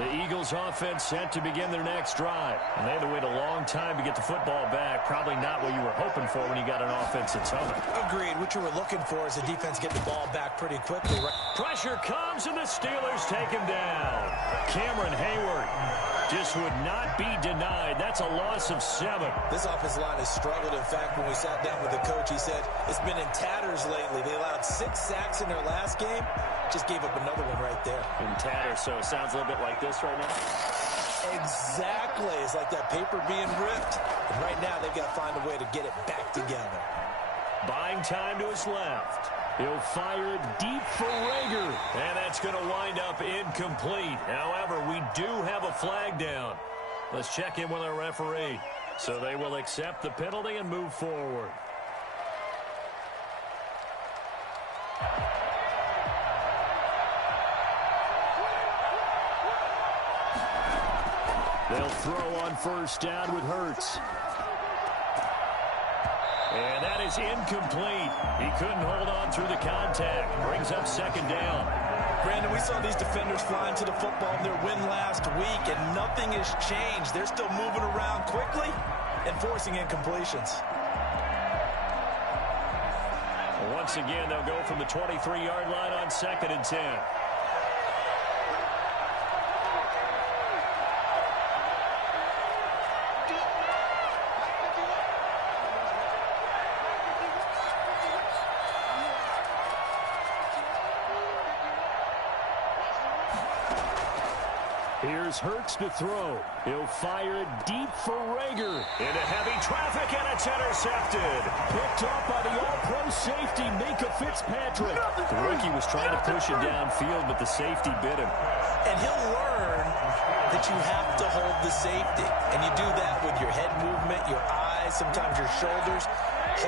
The Eagles offense set to begin their next drive. And they had to wait a long time to get the football back. Probably not what you were hoping for when you got an offense that's humming. Agreed. What you were looking for is the defense get the ball back pretty quickly. Pressure comes, and the Steelers take him down. Cameron Hayward just would not be denied. That's a loss of 7. This offensive line has struggled. In fact, when we sat down with the coach, he said it's been in tatters lately. They allowed 6 sacks in their last game. Just gave up another one right there. In tatters, so it sounds a little bit like this right now. Exactly. It's like that paper being ripped. And right now, they've got to find a way to get it back together. Buying time to his left. He'll fire it deep for Rager. And that's going to wind up incomplete. However, we do have a flag down. Let's check in with our referee. So they will accept the penalty and move forward. They'll throw on first down with Hurts. And that is incomplete. He couldn't hold on through the contact. Brings up second down. Brandon, we saw these defenders flying to the football in their win last week, and nothing has changed. They're still moving around quickly and forcing incompletions. Once again, they'll go from the 23-yard line on 2nd and 10. Here's Hurts to throw. He'll fire it deep for Rager. Into heavy traffic, and it's intercepted. Picked off by the all-pro safety, Minka Fitzpatrick. The rookie was trying to push it downfield, but the safety bit him. And he'll learn that you have to hold the safety. And you do that with your head movement, your eyes, sometimes your shoulders.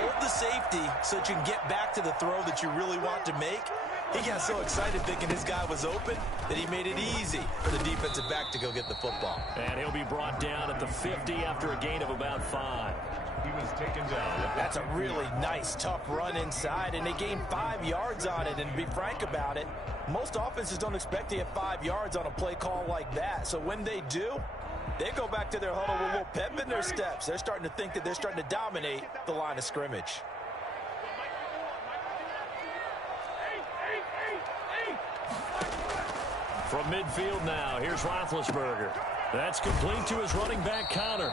Hold the safety so that you can get back to the throw that you really want to make. He got so excited thinking his guy was open that he made it easy for the defensive back to go get the football. And he'll be brought down at the 50 after a gain of about 5. He was taken down. That's a really nice, tough run inside, and they gained 5 yards on it. And to be frank about it, most offenses don't expect to get 5 yards on a play call like that. So when they do, they go back to their huddle with a little pep in their steps. They're starting to think that they're starting to dominate the line of scrimmage. From midfield now, here's Roethlisberger. That's complete to his running back, Connor.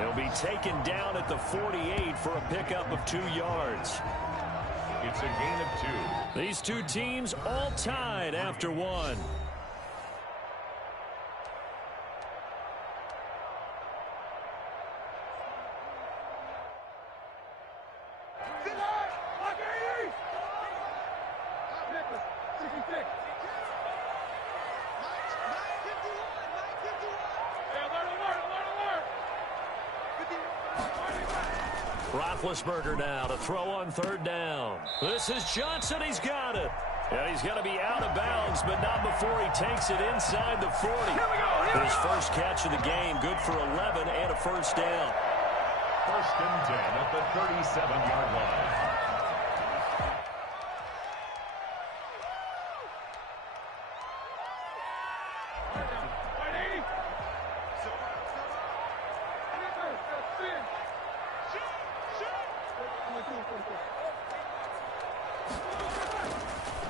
He'll be taken down at the 48 for a pickup of 2 yards. It's a gain of 2. These two teams all tied after 1. Roethlisberger now to throw on 3rd down. This is Johnson. He's got it. And he's going to be out of bounds, but not before he takes it inside the 40. His first catch of the game, good for 11 and a first down. 1st and 10 at the 37-yard line.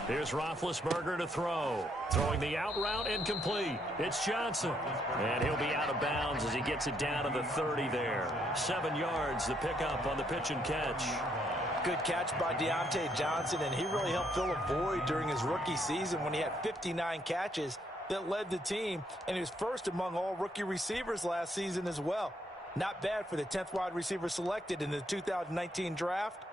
Here's Roethlisberger to throw. Throwing the out route incomplete. It's Johnson. And he'll be out of bounds as he gets it down to the 30 there. 7 yards, the pickup on the pitch and catch. Good catch by Deontay Johnson, and he really helped fill a void during his rookie season when he had 59 catches that led the team, and he was first among all rookie receivers last season as well. Not bad for the 10th wide receiver selected in the 2019 draft.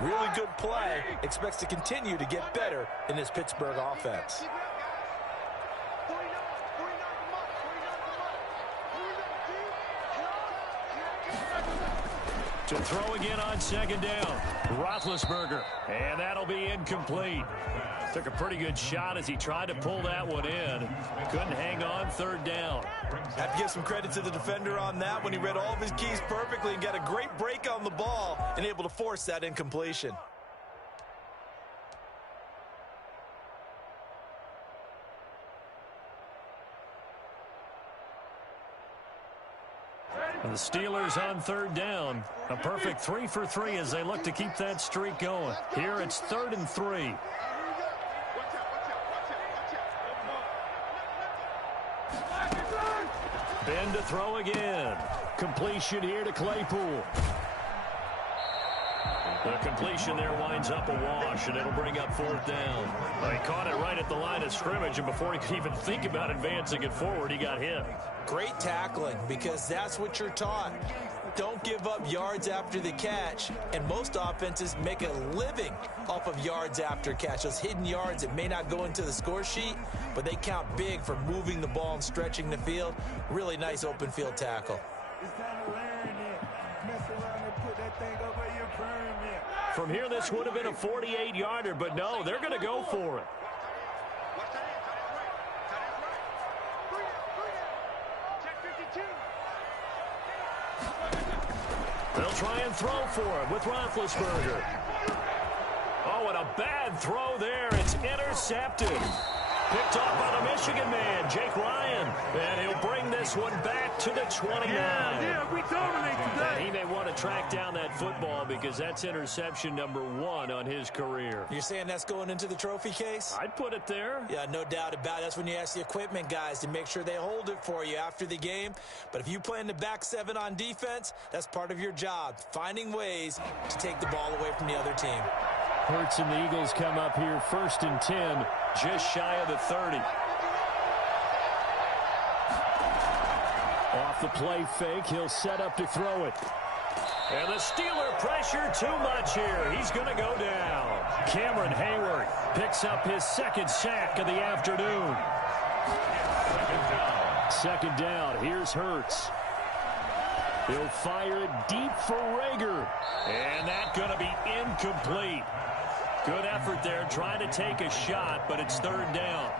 Really good play. Expects to continue to get better in this Pittsburgh offense. To throw again on 2nd down. Roethlisberger. And that'll be incomplete. Took a pretty good shot as he tried to pull that one in. Couldn't hang on 3rd down. Have to give some credit to the defender on that when he read all of his keys perfectly and got a great break on the ball and able to force that incompletion. The Steelers on third down. A perfect 3 for 3 as they look to keep that streak going. Here it's 3rd and 3. Ben to throw again. Completion here to Claypool. The completion there winds up a wash, and it'll bring up 4th down. Well, he caught it right at the line of scrimmage, and before he could even think about advancing it forward, he got hit. Great tackling, because that's what you're taught. Don't give up yards after the catch, and most offenses make a living off of yards after catch. Those hidden yards that may not go into the score sheet, but they count big for moving the ball and stretching the field. Really nice open field tackle. From here, this would have been a 48-yarder, but no, they're going to go for it. They'll try and throw for it with Roethlisberger. Oh, and a bad throw there. It's intercepted. Picked off by the Michigan man, Jake Ryan. And he'll bring this one back to the 29. Yeah, we dominate today. And he may want to track down that football because that's interception number 1 on his career. You're saying that's going into the trophy case? I'd put it there. Yeah, no doubt about it. That's when you ask the equipment guys to make sure they hold it for you after the game. But if you play in the back 7 on defense, that's part of your job, finding ways to take the ball away from the other team. Hurts and the Eagles come up here 1st and 10, just shy of the 30. Off the play fake, he'll set up to throw it. And the Steeler pressure too much here. He's going to go down. Cameron Hayward picks up his 2nd sack of the afternoon. 2nd down, here's Hurts. He'll fire it deep for Rager. And that's going to be incomplete. Good effort there, trying to take a shot, but it's 3rd down.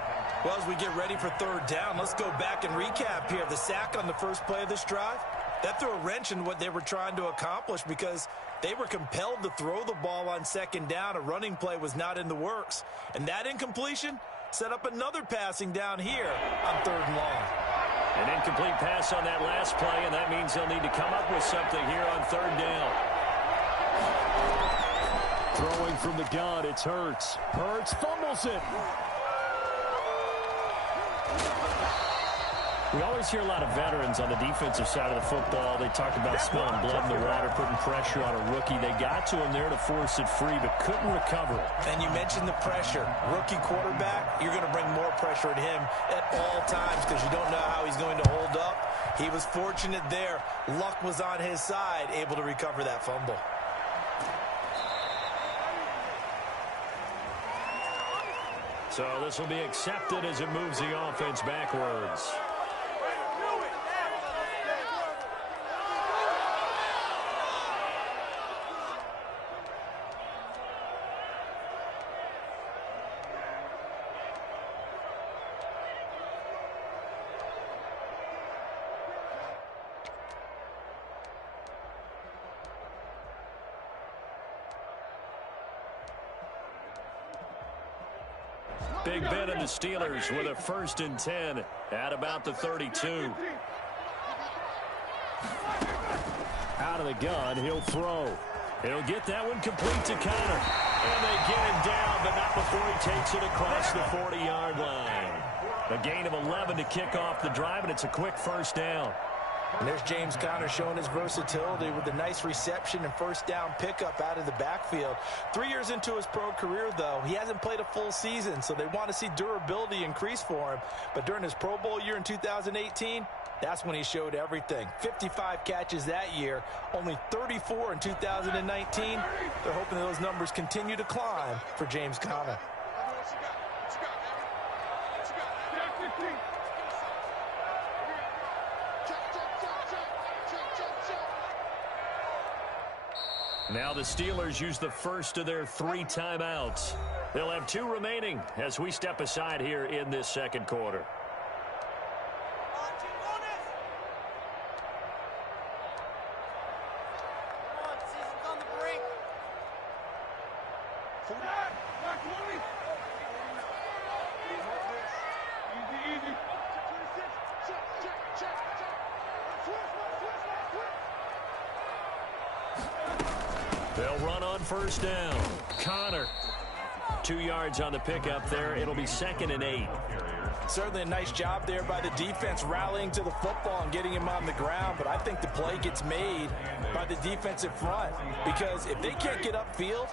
Well, as we get ready for 3rd down, let's go back and recap here. The sack on the first play of this drive, that threw a wrench in what they were trying to accomplish because they were compelled to throw the ball on 2nd down. A running play was not in the works. And that incompletion set up another passing down here on 3rd and long. An incomplete pass on that last play, and that means they'll need to come up with something here on 3rd down. Throwing from the gun, it's Hurts. Hurts fumbles it. We always hear a lot of veterans on the defensive side of the football. They talk about smelling blood in the water, putting pressure on a rookie. They got to him there to force it free, but couldn't recover it. And you mentioned the pressure. Rookie quarterback, you're going to bring more pressure at him at all times because you don't know how he's going to hold up. He was fortunate there. Luck was on his side, able to recover that fumble. So this will be accepted as it moves the offense backwards. Big Ben and the Steelers with a 1st and 10 at about the 32. Out of the gun, he'll throw. He'll get that one complete to Connor. And they get him down, but not before he takes it across the 40-yard line. A gain of 11 to kick off the drive, and it's a quick 1st down. And there's James Conner showing his versatility with a nice reception and 1st down pickup out of the backfield. 3 years into his pro career, though, he hasn't played a full season, so they want to see durability increase for him. But during his Pro Bowl year in 2018, that's when he showed everything. 55 catches that year, only 34 in 2019. They're hoping those numbers continue to climb for James Conner. Now the Steelers use the first of their 3 timeouts. They'll have 2 remaining as we step aside here in this 2nd quarter. They'll run on first down. Connor. 2 yards on the pickup there. It'll be 2nd and 8. Certainly a nice job there by the defense rallying to the football and getting him on the ground, but I think the play gets made by the defensive front because if they can't get upfield,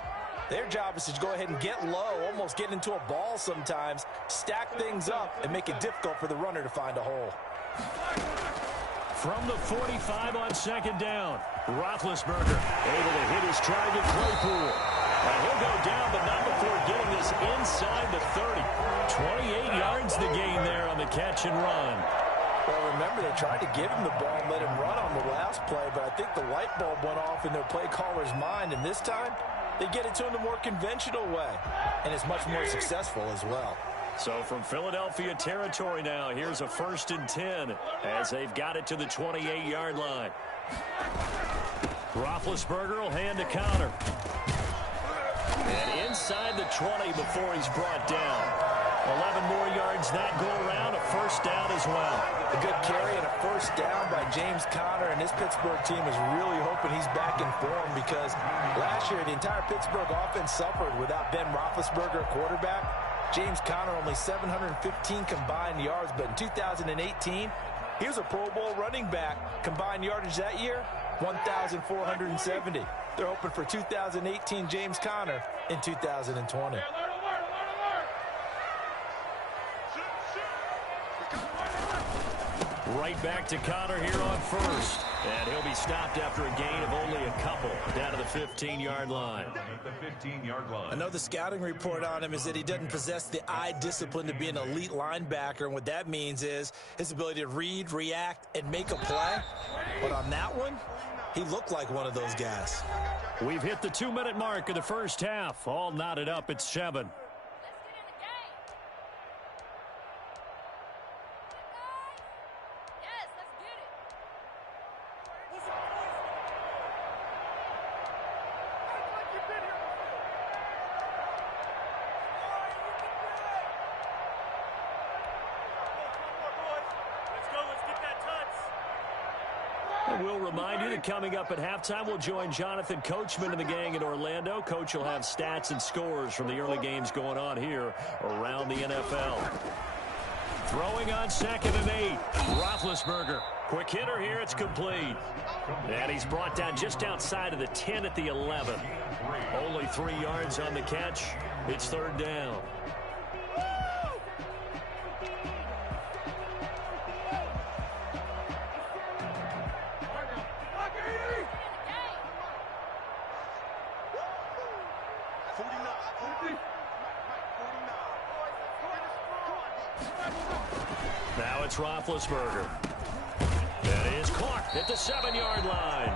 their job is to go ahead and get low, almost get into a ball sometimes, stack things up, and make it difficult for the runner to find a hole. From the 45 on 2nd down, Roethlisberger able to hit his target, Claypool. He'll go down, but not before getting this inside the 30. 28 yards the gain there on the catch and run. Well, remember, they tried to give him the ball and let him run on the last play, but I think the light bulb went off in their play caller's mind, and this time they get it to him the more conventional way, and it's much more successful as well. So from Philadelphia territory now, here's a 1st and 10 as they've got it to the 28-yard line. Roethlisberger will hand to Connor. And inside the 20 before he's brought down. 11 more yards that go around, a 1st down as well. A good carry and a 1st down by James Conner, and this Pittsburgh team is really hoping he's back in form because last year the entire Pittsburgh offense suffered without Ben Roethlisberger at quarterback. James Conner only 715 combined yards, but in 2018, he was a Pro Bowl running back. Combined yardage that year, 1,470. They're hoping for 2018 James Conner in 2020. Right back to Connor here on 1st. And he'll be stopped after a gain of only a couple down to the 15-yard line. I know the scouting report on him is that he doesn't possess the eye discipline to be an elite linebacker, and what that means is his ability to read, react, and make a play. But on that one, he looked like one of those guys. We've hit the 2-minute mark of the first half. All knotted up at 7. We'll remind you that coming up at halftime, we'll join Jonathan Coachman and the gang in Orlando. Coach will have stats and scores from the early games going on here around the NFL. Throwing on 2nd and 8. Roethlisberger. Quick hitter here. It's complete. And he's brought down just outside of the 10 at the 11. Only 3 yards on the catch. It's 3rd down. Now it's Roethlisberger. That is caught at the 7-yard line.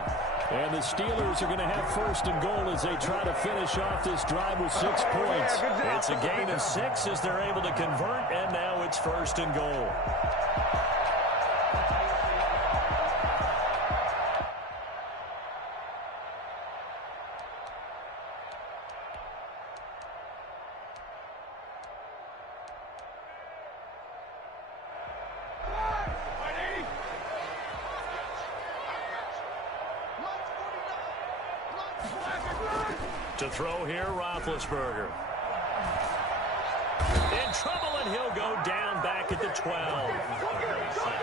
And the Steelers are going to have 1st and goal as they try to finish off this drive with 6 points. It's a gain of 6 as they're able to convert, and now it's 1st and goal. To throw here, Roethlisberger. In trouble, and he'll go down back at the 12.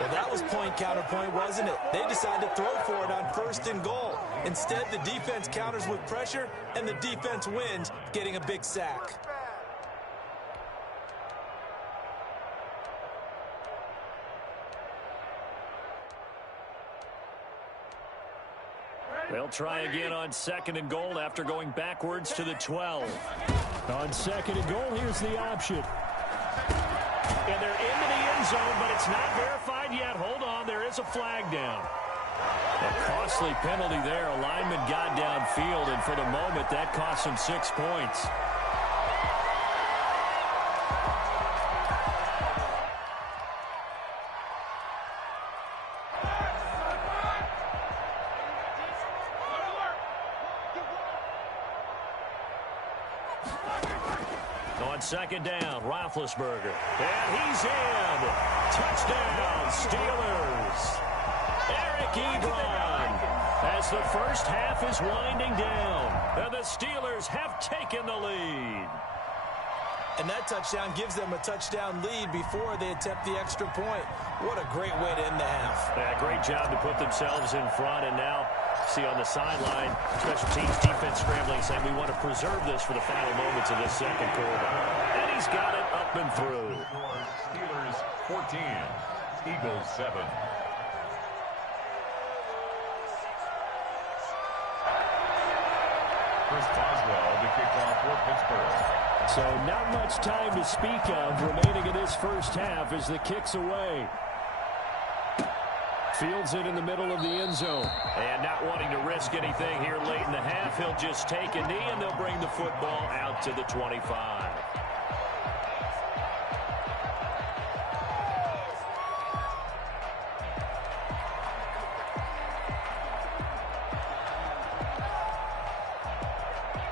Well, that was point counterpoint, wasn't it? They decided to throw for it on 1st and goal. Instead, the defense counters with pressure, and the defense wins, getting a big sack. They'll try again on 2nd and goal after going backwards to the 12. On 2nd and goal, here's the option. And they're into the end zone, but it's not verified yet. Hold on, there is a flag down. A costly penalty there. A lineman got downfield, and for the moment, that cost him 6 points. On 2nd down, Roethlisberger. And he's in. Touchdown, Steelers. Eric Ebron as the first half is winding down. And the Steelers have taken the lead. And that touchdown gives them a touchdown lead before they attempt the extra point. What a great way to end the half. Yeah, great job to put themselves in front. And now, see on the sideline, special teams defense scrambling, saying we want to preserve this for the final moments of this second quarter. And he's got it up and through. Steelers 14, Eagles 7. Chris Boswell to kick off for Pittsburgh. So not much time to speak of remaining in this first half as the kick's away. Fields it in the middle of the end zone. And not wanting to risk anything here late in the half, he'll just take a knee and they'll bring the football out to the 25.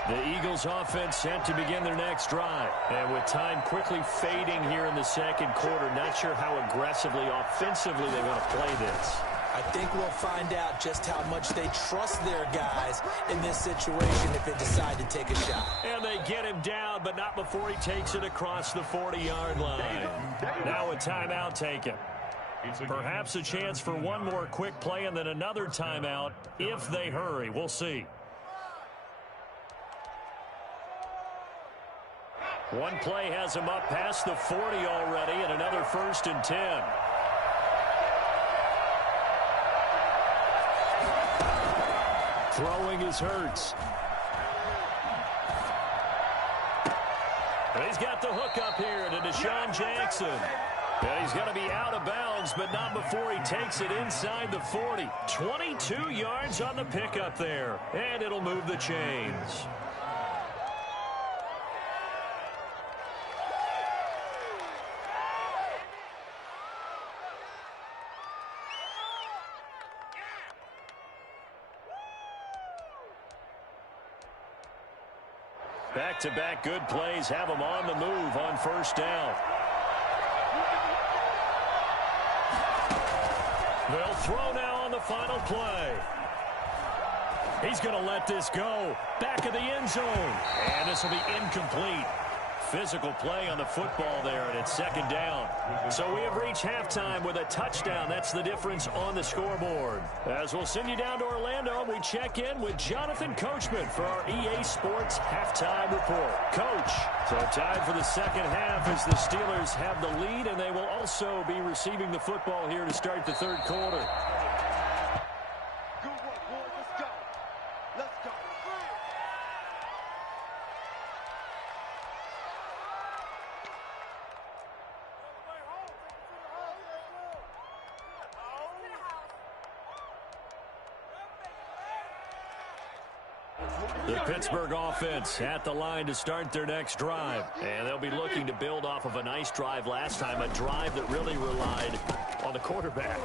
The Eagles offense set to begin their next drive. And with time quickly fading here in the second quarter, not sure how aggressively, offensively they want to play this. I think we'll find out just how much they trust their guys in this situation if they decide to take a shot. And they get him down, but not before he takes it across the 40-yard line. Now a timeout taken. Perhaps a chance for one more quick play and then another timeout if they hurry. We'll see. One play has him up past the 40 already, and another 1st and 10. Throwing is Hurts. And he's got the hook up here to Deshaun Jackson. And he's going to be out of bounds, but not before he takes it inside the 40. 22 yards on the pickup there, and it'll move the chains. Back-to-back good plays have them on the move on first down. They'll throw now on the final play. He's going to let this go. Back of the end zone. And this will be incomplete. Physical play on the football there, and it's second down. So we have reached halftime with a touchdown. That's the difference on the scoreboard. As we'll send you down to Orlando, we check in with Jonathan Coachman for our EA Sports Halftime Report. Coach, so tied for the second half as the Steelers have the lead, and they will also be receiving the football here to start the third quarter. Good work, boys. Let's go. Let's go. The Pittsburgh offense at the line to start their next drive. And they'll be looking to build off of a nice drive last time, a drive that really relied on the quarterback.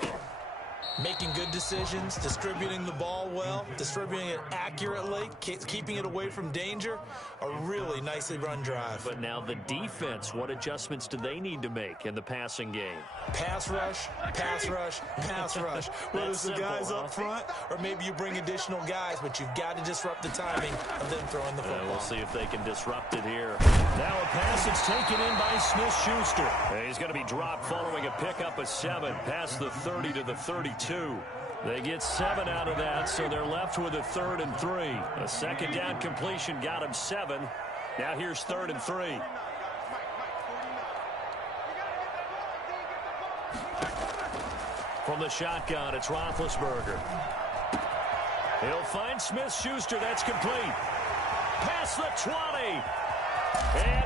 Making good decisions, distributing the ball well, distributing it accurately, keeping it away from danger. A really nicely run drive. But now the defense, what adjustments do they need to make in the passing game? Pass rush, pass rush, pass rush. Whether it's the guys up front or maybe you bring additional guys, but you've got to disrupt the timing of them throwing the football. We'll see if they can disrupt it here. Now a pass that's taken in by Smith-Schuster. He's going to be dropped following a pickup of 7 past the 30 to the 32. They get 7 out of that, so they're left with a 3rd and 3. A second down completion got him 7. Now here's 3rd and 3. From the shotgun, it's Roethlisberger. He'll find Smith-Schuster. That's complete. Past the 20. And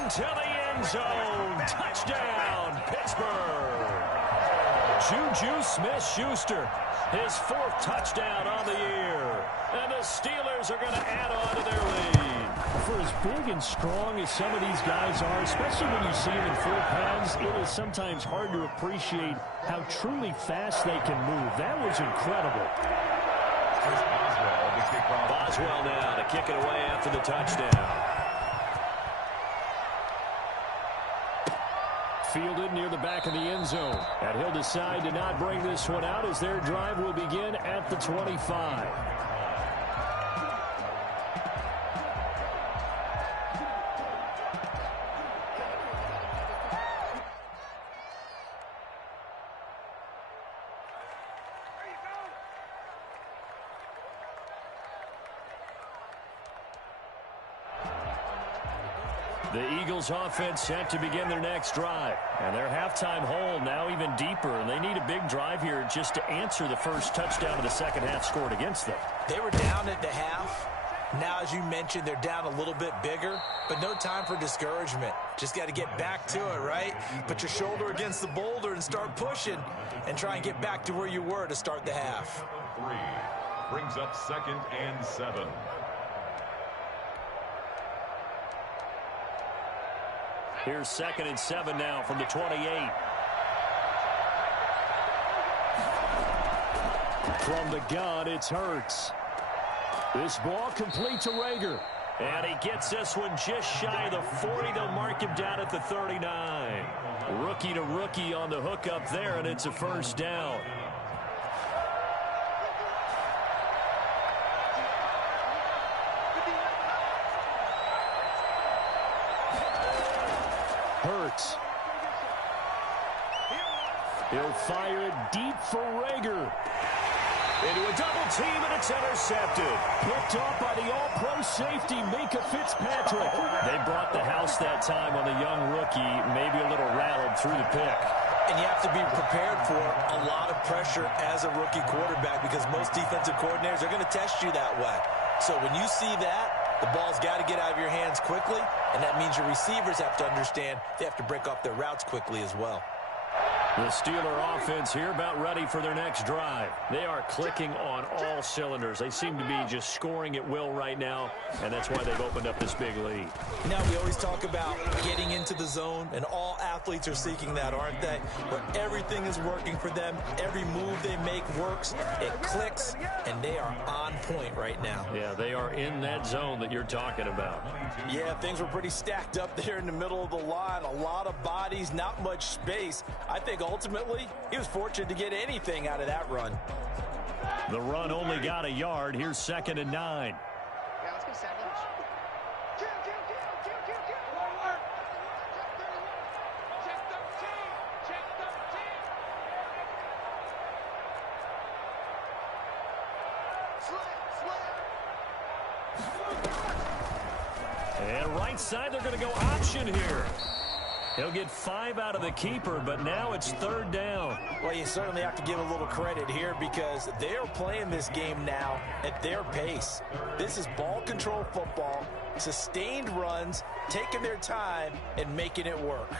into the end zone. Touchdown, Pittsburgh. Juju Smith-Schuster, his 4th touchdown on the year. And the Steelers are going to add on to their lead. For as big and strong as some of these guys are, especially when you see them in full pads, it is sometimes hard to appreciate how truly fast they can move. That was incredible. Boswell now to kick it away after the touchdown. Fielded near the back of the end zone. And he'll decide to not bring this one out as their drive will begin at the 25. The Eagles offense set to begin their next drive. And their halftime hole now even deeper. And they need a big drive here just to answer the first touchdown of the second half scored against them. They were down at the half. Now, as you mentioned, they're down a little bit bigger, but no time for discouragement. Just got to get back to it, right? Put your shoulder against the boulder and start pushing and try and get back to where you were to start the half. 3 brings up 2nd and 7. Here's 2nd and 7 now from the 28. From the gun, it's Hurts. This ball complete to Rager. And he gets this one just shy of the 40. They'll mark him down at the 39. Rookie to rookie on the hook up there, and it's a first down. Hurts. He'll fire it deep for Rager. Into a double team, and it's intercepted. Picked off by the all-pro safety, Minka Fitzpatrick. They brought the house that time on the young rookie, maybe a little rattled through the pick. And you have to be prepared for a lot of pressure as a rookie quarterback because most defensive coordinators are going to test you that way. So when you see that, the ball's got to get out of your hands quickly, and that means your receivers have to understand they have to break off their routes quickly as well. The Steeler offense here about ready for their next drive. They are clicking on all cylinders. They seem to be just scoring at will right now, and that's why they've opened up this big lead. Now, we always talk about getting into the zone, and all athletes are seeking that, aren't they? Where everything is working for them. Every move they make works. It clicks, and they are on point right now. Yeah, they are in that zone that you're talking about. Yeah, things were pretty stacked up there in the middle of the line. A lot of bodies, not much space. I think ultimately, he was fortunate to get anything out of that run. The run only got a yard. Here's 2nd and 9. Yeah, let's go sandwich. And right side, they're going to go option here. He'll get 5 out of the keeper, but now it's 3rd down. Well, you certainly have to give a little credit here because they're playing this game now at their pace. This is ball control football, sustained runs, taking their time, and making it work.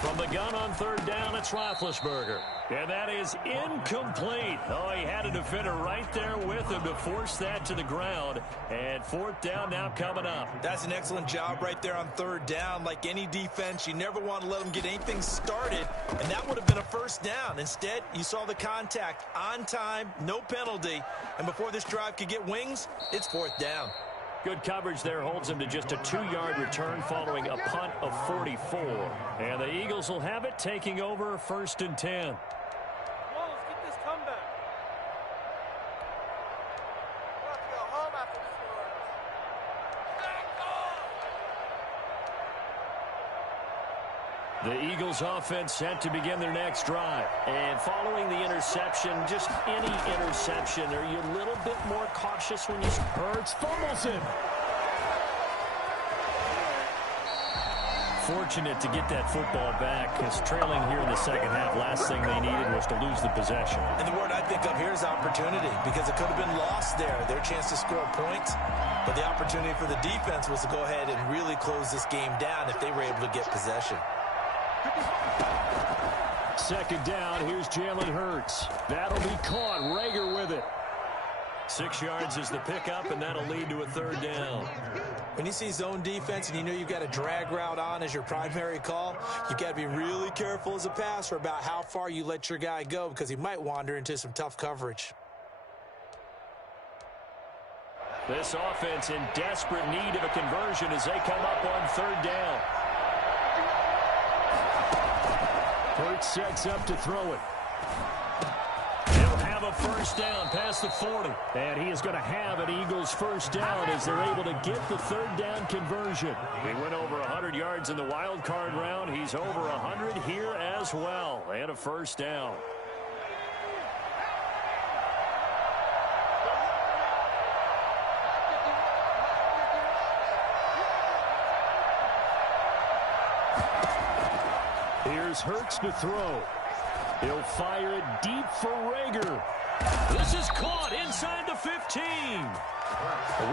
From the gun on 3rd down, it's Roethlisberger. And that is incomplete. Oh, he had a defender right there with him to force that to the ground. And 4th down now coming up. That's an excellent job right there on 3rd down. Like any defense, you never want to let them get anything started. And that would have been a 1st down. Instead, you saw the contact on time, no penalty. And before this drive could get wings, it's 4th down. Good coverage there holds him to just a 2-yard return following a punt of 44. And the Eagles will have it, taking over 1st and 10. Come on, let's get this comeback. We'll have to go home after this one. The Eagles offense set to begin their next drive. And following the interception, just any interception, are you a little bit more cautious when you... Hurts fumbles him. Fortunate to get that football back, because trailing here in the second half, last thing they needed was to lose the possession. And the word I think of here is opportunity, because it could have been lost there, their chance to score points. But the opportunity for the defense was to go ahead and really close this game down if they were able to get possession. 2nd down, here's Jalen Hurts. That'll be caught. Rager with it. 6 yards is the pickup, and that'll lead to a 3rd down. When you see zone defense and you know you've got a drag route on as your primary call, you've got to be really careful as a passer about how far you let your guy go because he might wander into some tough coverage. This offense in desperate need of a conversion as they come up on 3rd down. Hurts sets up to throw it. He'll have a first down past the 40. And he is going to have an Eagles first down as they're able to get the third down conversion. He went over 100 yards in the wild card round. He's over 100 here as well. And a first down. Here's Hurts to throw. He'll fire it deep for Rager. This is caught inside the 15.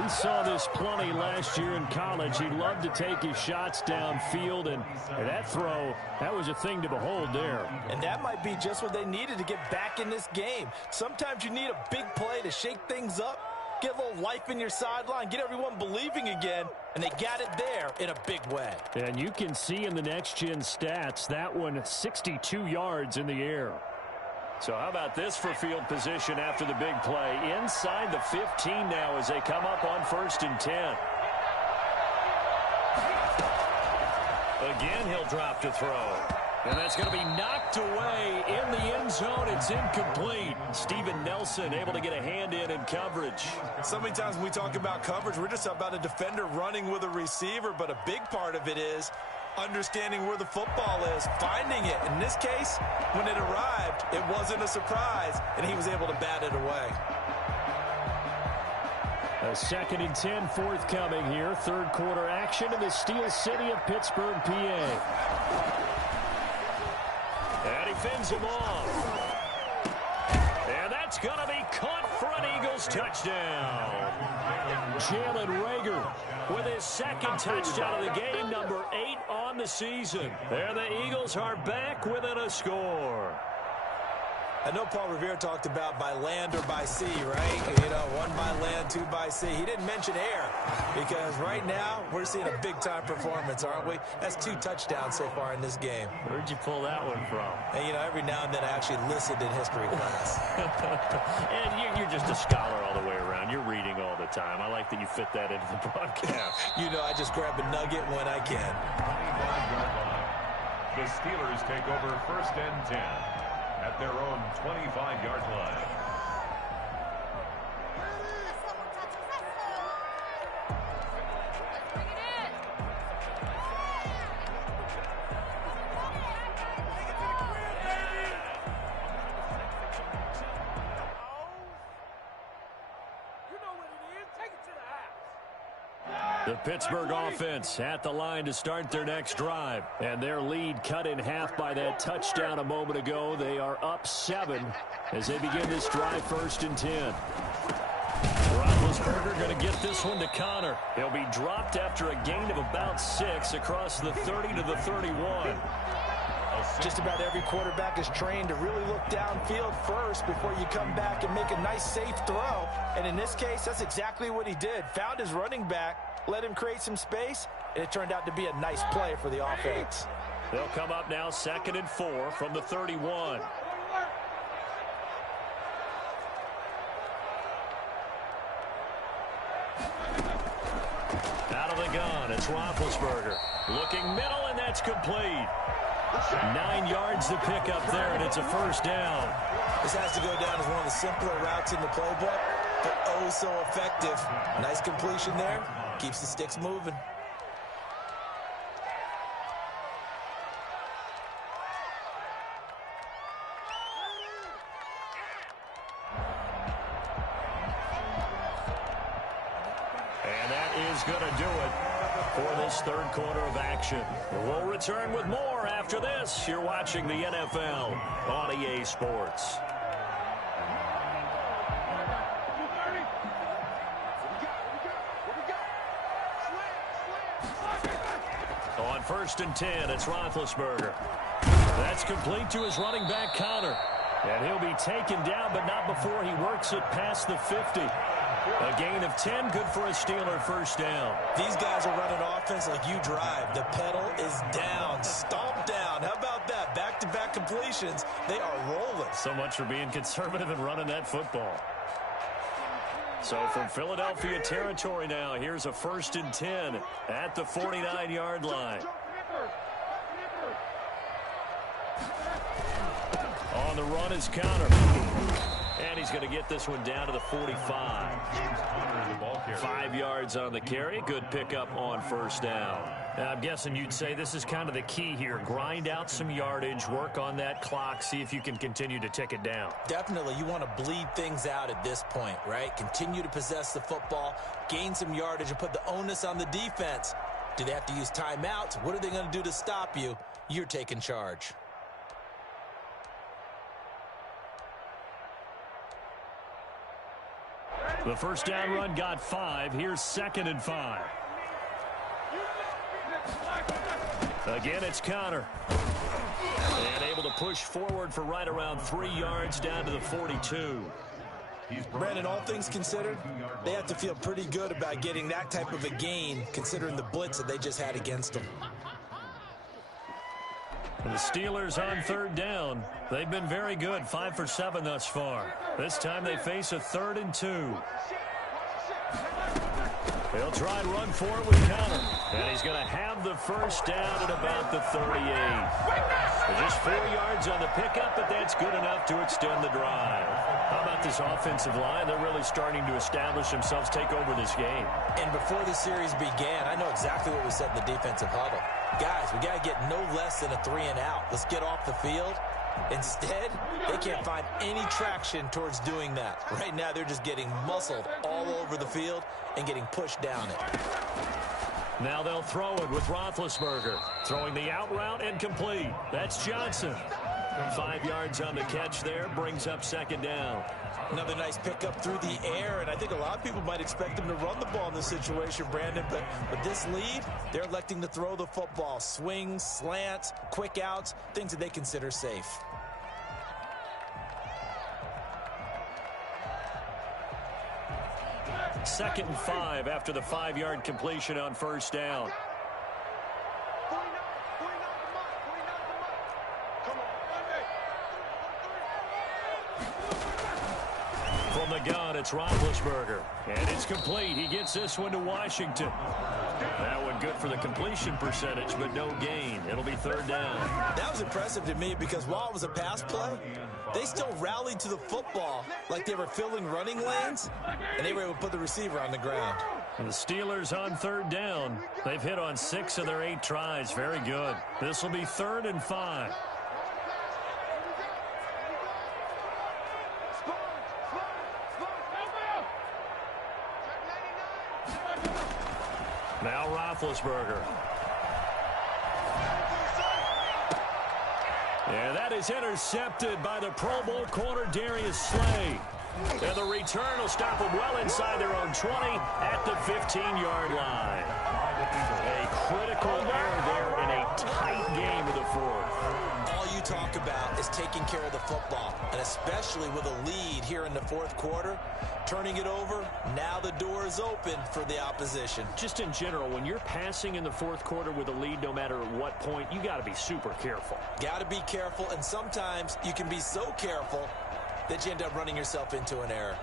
We saw this plenty last year in college. He loved to take his shots downfield, and that throw, that was a thing to behold there. And that might be just what they needed to get back in this game. Sometimes you need a big play to shake things up, get a little life in your sideline, get everyone believing again, and they got it there in a big way. And you can see in the next-gen stats, that one 62 yards in the air. So how about this for field position after the big play? Inside the 15 now as they come up on 1st and 10. Again, he'll drop to throw. And that's going to be knocked away in the end zone. It's incomplete. Steven Nelson able to get a hand in coverage. So many times when we talk about coverage, we're just talking about a defender running with a receiver, but a big part of it is understanding where the football is, finding it. In this case, when it arrived, it wasn't a surprise, and he was able to bat it away. A 2nd and 10 forthcoming here. Third quarter action in the Steel City of Pittsburgh, PA. And he fins him off. And that's going to be caught for an Eagles touchdown. Jalen Rager with his 2nd touchdown of the game, number 8 on the season. There the Eagles are back within a score. I know Paul Revere talked about by land or by sea, right? You know, 1 by land, 2 by sea. He didn't mention air because right now we're seeing a big-time performance, aren't we? That's 2 touchdowns so far in this game. Where'd you pull that one from? And, you know, every now and then I actually listened in history class. And you're just a scholar all the way around. You're reading all the time. I like that you fit that into the broadcast. You know, I just grab a nugget when I can. 25-yard line. The Steelers take over 1st and 10. At their own 25-yard line. The Pittsburgh offense at the line to start their next drive. And their lead cut in half by that touchdown a moment ago. They are up 7 as they begin this drive 1st and 10. Roethlisberger going to get this one to Connor. He'll be dropped after a gain of about 6 across the 30 to the 31. Just about every quarterback is trained to really look downfield first before you come back and make a nice, safe throw. And in this case, that's exactly what he did. Found his running back, let him create some space, and it turned out to be a nice play for the offense. They'll come up now 2nd and 4 from the 31. Out of the gun, it's Roethlisberger. Looking middle, and that's complete. 9 yards to pick up there, and it's a first down. This has to go down as one of the simpler routes in the playbook, but oh so effective. Nice completion there. Keeps the sticks moving. And that is going to do it for this third quarter of action. We'll return with more after this. You're watching the NFL on EA Sports. On 1st and 10, it's Roethlisberger. That's complete to his running back, Connor. And he'll be taken down, but not before he works it past the 50. A gain of 10, good for a Steeler first down. These guys are running offense like you drive. The pedal is down, stomp down. How about that? Back-to-back completions. They are rolling. So much for being conservative and running that football. So from Philadelphia territory now, here's a 1st and 10 at the 49-yard line. On the run is Connor. And he's going to get this one down to the 45. 5 yards on the carry. Good pickup on first down. Now, I'm guessing you'd say this is kind of the key here. Grind out some yardage, work on that clock, see if you can continue to tick it down. Definitely, you want to bleed things out at this point, right? Continue to possess the football, gain some yardage, and put the onus on the defense. Do they have to use timeouts? What are they going to do to stop you? You're taking charge. The first down run got 5. Here's 2nd and 5. Again, it's Connor. And able to push forward for right around 3 yards down to the 42. Brandon, all things considered, they have to feel pretty good about getting that type of a gain considering the blitz that they just had against them. And the Steelers on 3rd down. They've been very good, 5 for 7 thus far. This time they face a 3rd and 2. They'll try and run for it with Connor. And he's going to have the first down at about the 38. Just 4 yards on the pickup, but that's good enough to extend the drive. How about this offensive line? They're really starting to establish themselves, take over this game. And before the series began, I know exactly what was said in the defensive huddle. Guys, we got to get no less than a 3 and out. Let's get off the field. Instead, they can't find any traction towards doing that. Right now, they're just getting muscled all over the field and getting pushed down it. Now they'll throw it with Roethlisberger. Throwing the out route and complete. That's Johnson. 5 yards on the catch there. Brings up 2nd down. Another nice pickup through the air, and I think a lot of people might expect them to run the ball in this situation, Brandon, but with this lead, they're electing to throw the football. Swings, slants, quick outs, things that they consider safe. Second and 5 after the 5-yard completion on first down. From the gun, it's Roethlisberger. And it's complete. He gets this one to Washington. That one good for the completion percentage, but no gain. It'll be 3rd down. That was impressive to me because while it was a pass play, they still rallied to the football like they were filling running lanes, and they were able to put the receiver on the ground. And the Steelers on 3rd down. They've hit on 6 of their 8 tries. Very good. This will be 3rd and 5. Now Roethlisberger. And that is intercepted by the Pro Bowl corner Darius Slay. And the return will stop them well inside their own 20 at the 15-yard line. A critical error there in a tight game of the 4th. All you talk about is taking care of the football, and especially with a lead here in the 4th quarter, turning it over, now the door is open for the opposition. Just in general, when you're passing in the 4th quarter with a lead, no matter at what point, you got to be super careful. Got to be careful, and sometimes you can be so careful that you end up running yourself into an error.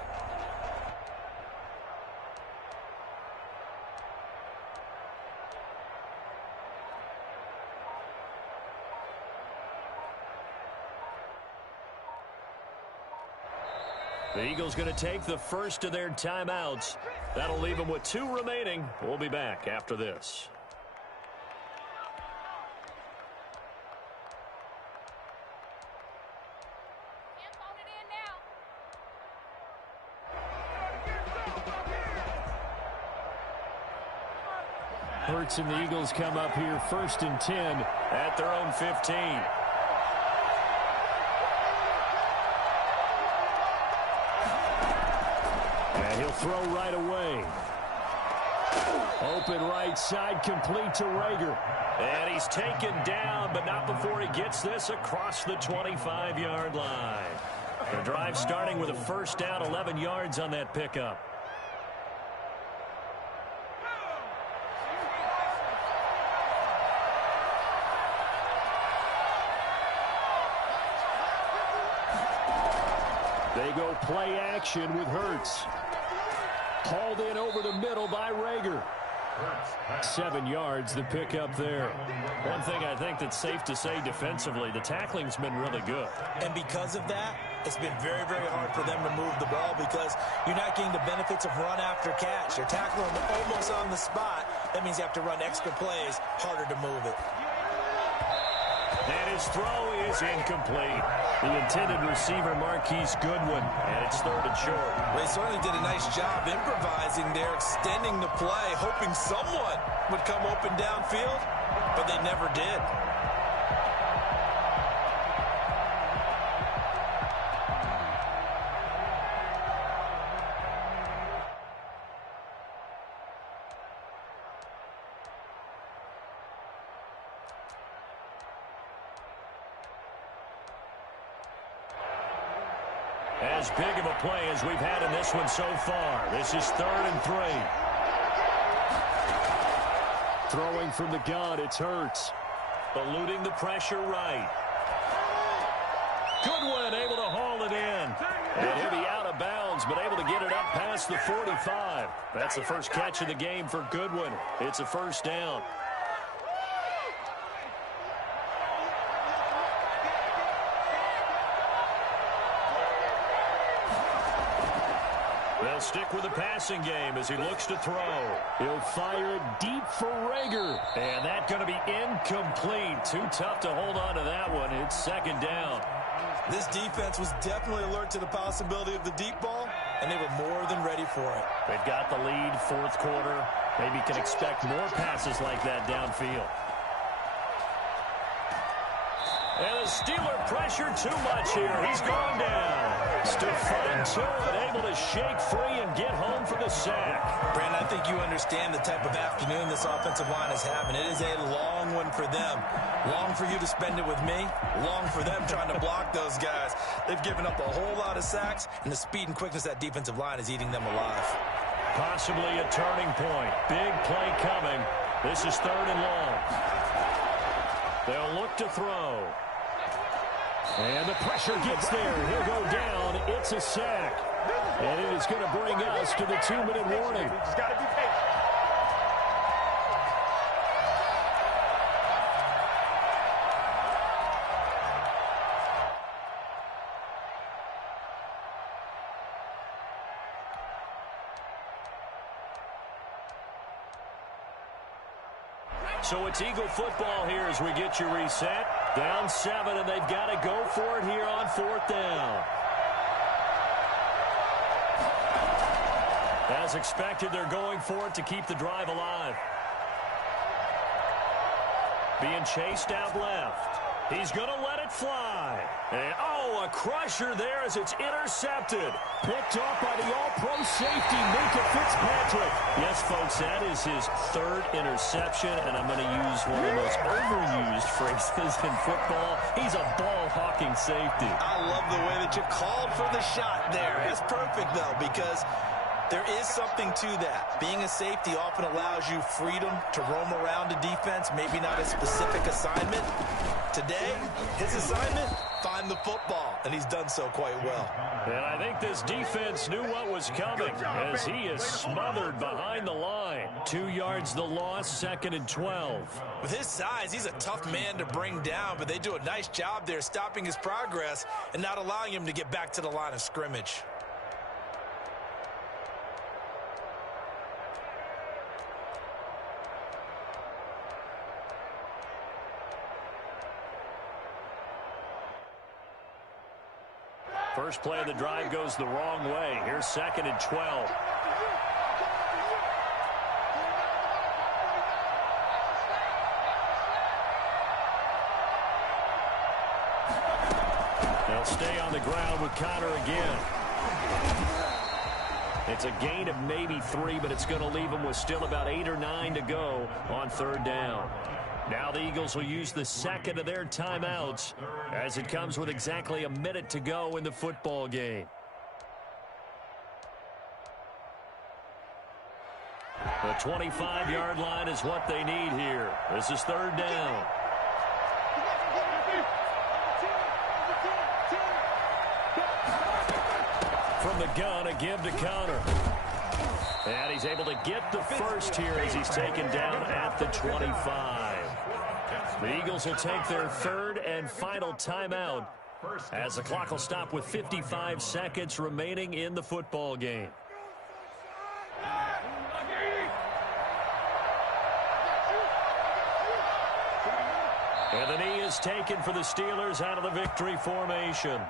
The Eagles going to take the first of their timeouts. That'll leave them with 2 remaining. We'll be back after this. Hurts and the Eagles come up here 1st and 10 at their own 15. And he'll throw right away. Open right side, complete to Rager. And he's taken down, but not before he gets this across the 25-yard line. The drive starting with a first down, 11 yards on that pickup. They go play action with Hurts. Hauled in over the middle by Rager. 7 yards, the pickup there. One thing I think that's safe to say defensively, the tackling's been really good. And because of that, it's been very, very hard for them to move the ball because you're not getting the benefits of run after catch. You're tackling almost on the spot. That means you have to run extra plays, harder to move it. And his throw is incomplete. The intended receiver, Marquise Goodwin, and it's 3rd and short. Well, they certainly did a nice job improvising there, extending the play, hoping someone would come open downfield, but they never did. As big of a play as we've had in this one so far. This is 3rd and 3. Throwing from the gun, it's Hurts. Eluding the pressure right. Goodwin able to haul it in. And he'll be out of bounds, but able to get it up past the 45. That's the first catch of the game for Goodwin. It's a 1st down. They'll stick with the passing game as he looks to throw. He'll fire it deep for Rager. And that's going to be incomplete. Too tough to hold on to that one. It's 2nd down. This defense was definitely alert to the possibility of the deep ball, and they were more than ready for it. They've got the lead, 4th quarter. Maybe can expect more passes like that downfield. And the Steeler pressure too much here. He's gone down. Stephon Tuitt able to shake free and get home for the sack. Brandon, I think you understand the type of afternoon this offensive line is having. It is a long one for them. Long for you to spend it with me. Long for them trying to block those guys. They've given up a whole lot of sacks, and the speed and quickness of that defensive line is eating them alive. Possibly a turning point. Big play coming. This is 3rd and long. They'll look to throw. And the pressure gets there. He'll go down. It's a sack. And it is going to bring us to the 2-minute warning. Just got to be patient. So it's Eagle football here as we get you reset. Down 7, and they've got to go for it here on 4th down. As expected, they're going for it to keep the drive alive. Being chased out left. He's going to let it fly. And, a crusher there as it's intercepted. Picked off by the all-pro safety, Minka Fitzpatrick. Yes, folks, that is his 3rd interception, and I'm going to use one of the most overused phrases in football. He's a ball-hawking safety. I love the way that you called for the shot there. It's perfect, though, because there is something to that. Being a safety often allows you freedom to roam around a defense, maybe not a specific assignment. Today, his assignment, find the football, and he's done so quite well. And I think this defense knew what was coming as he is smothered behind the line. 2 yards the loss, 2nd and 12. With his size, he's a tough man to bring down, but they do a nice job there stopping his progress and not allowing him to get back to the line of scrimmage. First play of the drive goes the wrong way. Here's 2nd and 12. They'll stay on the ground with Connor again. It's a gain of maybe 3, but it's going to leave them with still about 8 or 9 to go on 3rd down. Now the Eagles will use the 2nd of their timeouts as it comes with exactly a minute to go in the football game. The 25-yard line is what they need here. This is 3rd down. From the gun, a give to Connor. And he's able to get the first here as he's taken down at the 25. The Eagles will take their third and final timeout as the clock will stop with 55 seconds remaining in the football game. And the knee is taken for the Steelers out of the victory formation.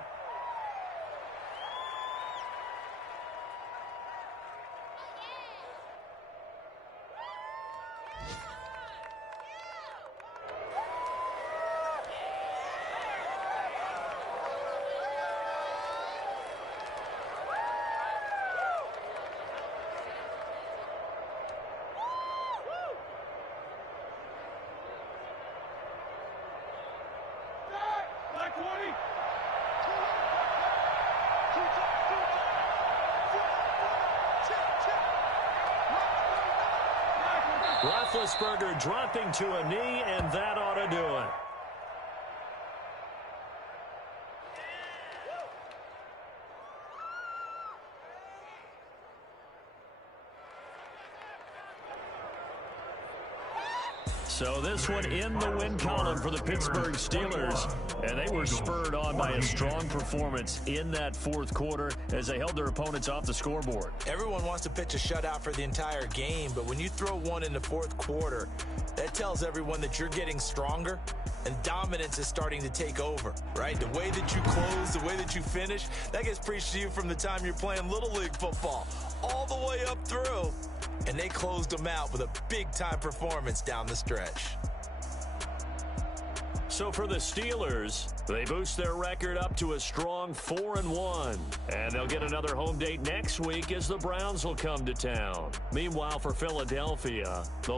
Roethlisberger dropping to a knee, and that ought to do it. So this one in the win column for the Pittsburgh Steelers. And they were spurred on by a strong performance in that fourth quarter as they held their opponents off the scoreboard. Everyone wants to pitch a shutout for the entire game, but when you throw one in the fourth quarter, that tells everyone that you're getting stronger and dominance is starting to take over, right? The way that you close, the way that you finish, that gets preached to you from the time you're playing Little League football all the way up through. And they closed them out with a big-time performance down the stretch. So for the Steelers, they boost their record up to a strong 4-1. And they'll get another home date next week as the Browns will come to town. Meanwhile, for Philadelphia, the